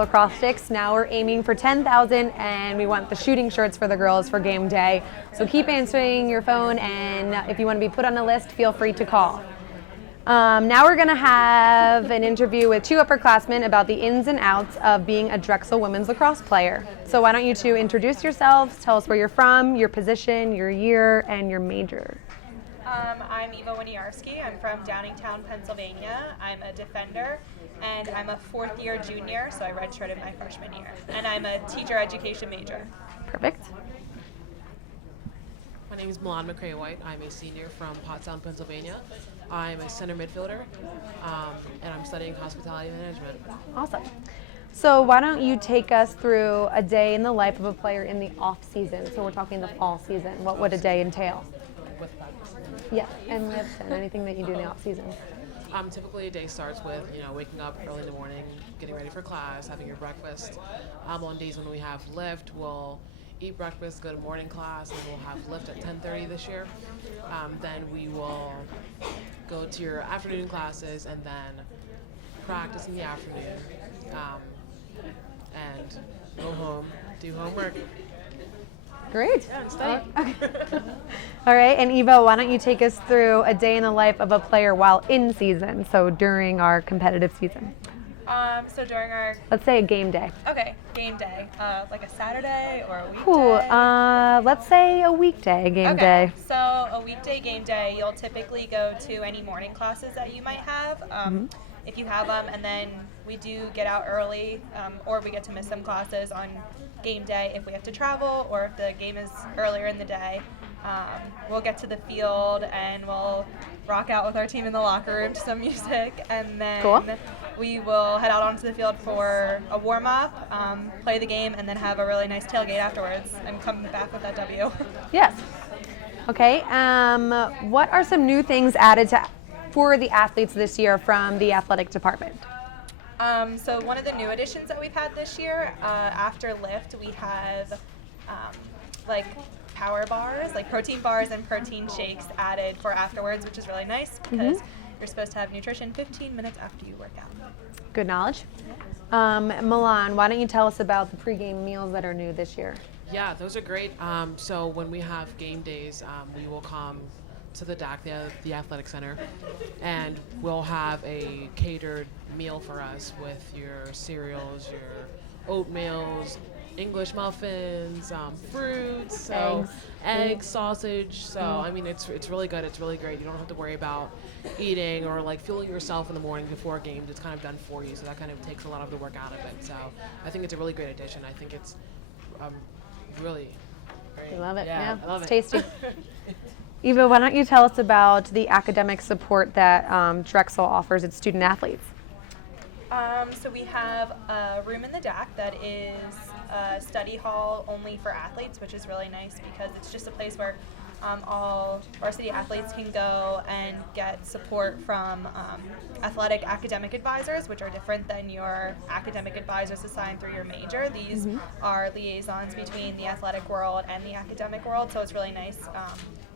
lacrosse sticks. Now we're aiming for 10,000, and we want the shooting shirts for the girls for game day. So keep answering your phone, and if you want to be put on a list, feel free to call. Now we're going to have an interview with two upperclassmen about the ins and outs of being a Drexel women's lacrosse player. So why don't you two introduce yourselves, tell us where you're from, your position, your year, and your major. I'm Winiarski. I'm from Downingtown, Pennsylvania. I'm a defender, and I'm a fourth-year junior, so I redshirted my freshman year. And I'm a teacher education major. Perfect. My name is Milan White. I'm a senior from Pottstown, Pennsylvania. I'm a center midfielder, and I'm studying hospitality management. Awesome. So why don't you take us through a day in the life of a player in the off season? So we're talking the fall season. What would a day entail? With practice. Yeah, and lifts and anything that you do in the off season. Typically a day starts with, waking up early in the morning, getting ready for class, having your breakfast. On days when we have lift, we'll eat breakfast, go to morning class, and we'll have lift at 10:30 this year. Then we will go to your afternoon classes and then practice in the afternoon, and go home, do homework. Great. Yeah, and study. Okay. All right, and Eva, why don't you take us through a day in the life of a player while in season, so during our competitive season? So during our... Let's say a game day. Okay, game day. Like a Saturday or a weekday? Cool. Let's say a weekday game day. So a weekday game day, you'll typically go to any morning classes that you might have, if you have them, and then we do get out early, or we get to miss some classes on game day if we have to travel, or if the game is earlier in the day. We'll get to the field and we'll rock out with our team in the locker room to some music, and then we will head out onto the field for a warm-up, play the game, and then have a really nice tailgate afterwards and come back with that W. Yes. Okay. What are some new things added for the athletes this year from the athletic department? So one of the new additions that we've had this year, after lift, we have like power bars, like protein bars and protein shakes added for afterwards, which is really nice because you're supposed to have nutrition 15 minutes after you work out. Good knowledge. Milan, why don't you tell us about the pregame meals that are new this year? Yeah, those are great. So when we have game days, we will come to the DAC, the athletic center, and we'll have a catered meal for us with your cereals, your oatmeals, English muffins, fruits, so eggs, sausage. So I mean, it's really good. It's really great. You don't have to worry about eating or like fueling yourself in the morning before games. It's kind of done for you, so that kind of takes a lot of the work out of it. So I think it's a really great addition. I think it's really great. I love it. Yeah, I love it's it. tasty. Eva, why don't you tell us about the academic support that Drexel offers its student athletes? So we have a room in the DAC that is a study hall only for athletes, which is really nice because it's just a place where all varsity athletes can go and get support from athletic academic advisors, which are different than your academic advisors assigned through your major. These are liaisons between the athletic world and the academic world, so it's really nice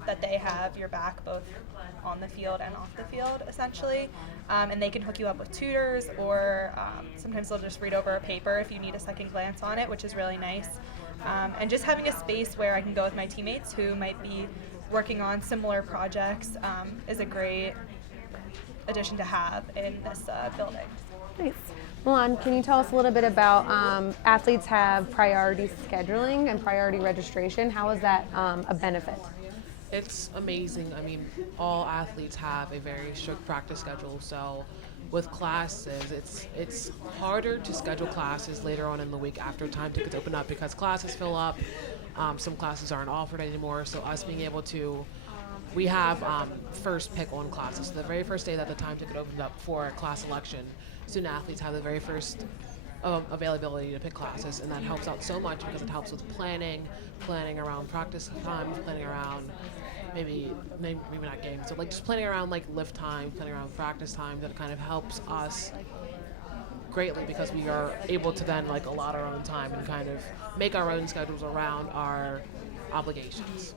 that they have your back both on the field and off the field, essentially. And they can hook you up with tutors, or sometimes they'll just read over a paper if you need a second glance on it, which is really nice. And just having a space where I can go with my teammates who might be working on similar projects is a great addition to have in this building. Nice. Milan, can you tell us a little bit about athletes have priority scheduling and priority registration? How is that a benefit? It's amazing. I mean, all athletes have a very strict practice schedule, so with classes, it's harder to schedule classes later on in the week after time tickets open up because classes fill up. Some classes aren't offered anymore, so us being able to, we have first pick on classes. So the very first day that the time ticket opens up for class selection, student athletes have the very first availability to pick classes, and that helps out so much because it helps with planning around practice times, planning around maybe not games, so like just planning around like lift time, planning around practice time. That kind of helps us greatly because we are able to then like allot our own time and kind of make our own schedules around our obligations.